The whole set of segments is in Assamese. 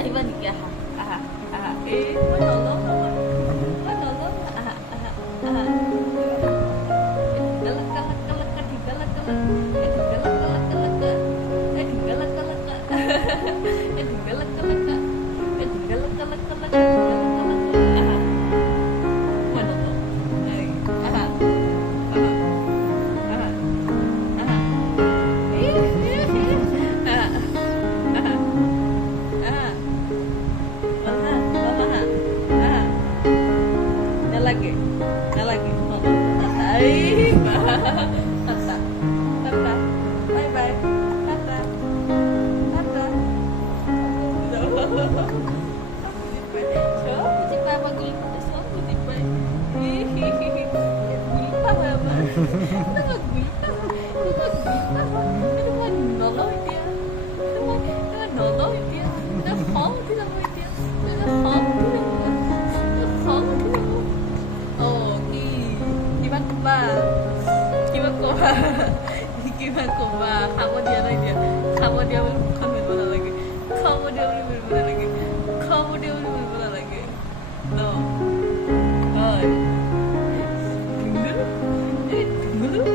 আহিবা নেকি? আহা আহা আহা। এই মই নলওঁ নহয়, মই নলওঁ। আহা আহা আহা। ঢিংগালাক কালাক কালাক ঢিংগালাক কালাক এ ঢিংগালাক কালাক কালাক এ ঢিংগালাক কালাক এ ঢিংগালাক কালাক এ ঢিংগালাক কালাক কালাক ঢিংগালাক কালাক। আহা মই নলওঁ। এই আহা আহা আহা আহা। এই আহা আহা আহা। Aha, aha, aha. Naলাগে, naলাগে. Ay, tata, tata. Bye bye, tata, tata. So, buti pa magulit ko so, buti pa. Buti pa mama. Nagagulita, nagagulita. Naman noloy dia. Naman noloy dia. Nag-fall din ako dia. Nag-fall din ako. Nag-fall din ako. Oh, gimana ba? Gimana ko ba? Gimana ko ba? Kamu dia lagi. Kamu dia bukan berbeda lagi. Kamu dia berbeda lagi. Kamu dia berbeda lagi. No. Hai. Tunggu. Tunggu. Tunggu.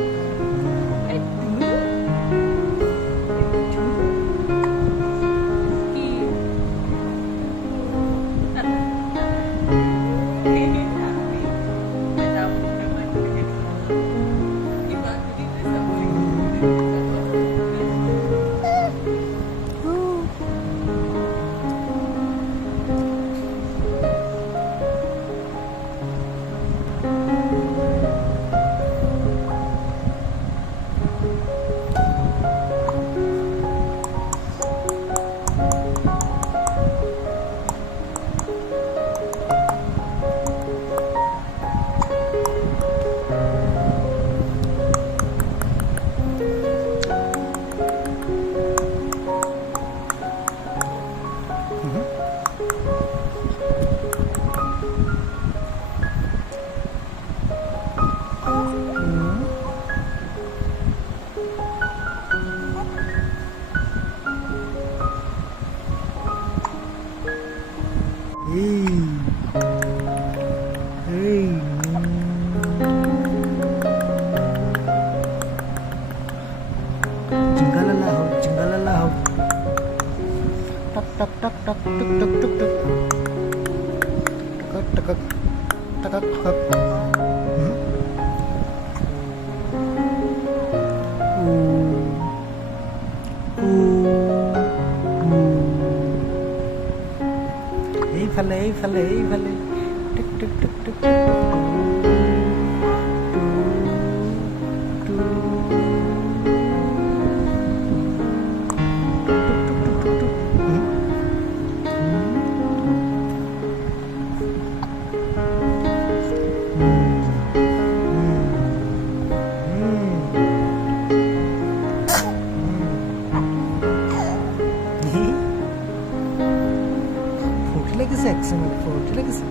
Jingalalaho. Tak tak tak tak tuk tuk tuk tuk. Takak takak takak takak. Ei fale. Tuk tuk tuk tuk tuk. Forty like a sex, forty like a sex.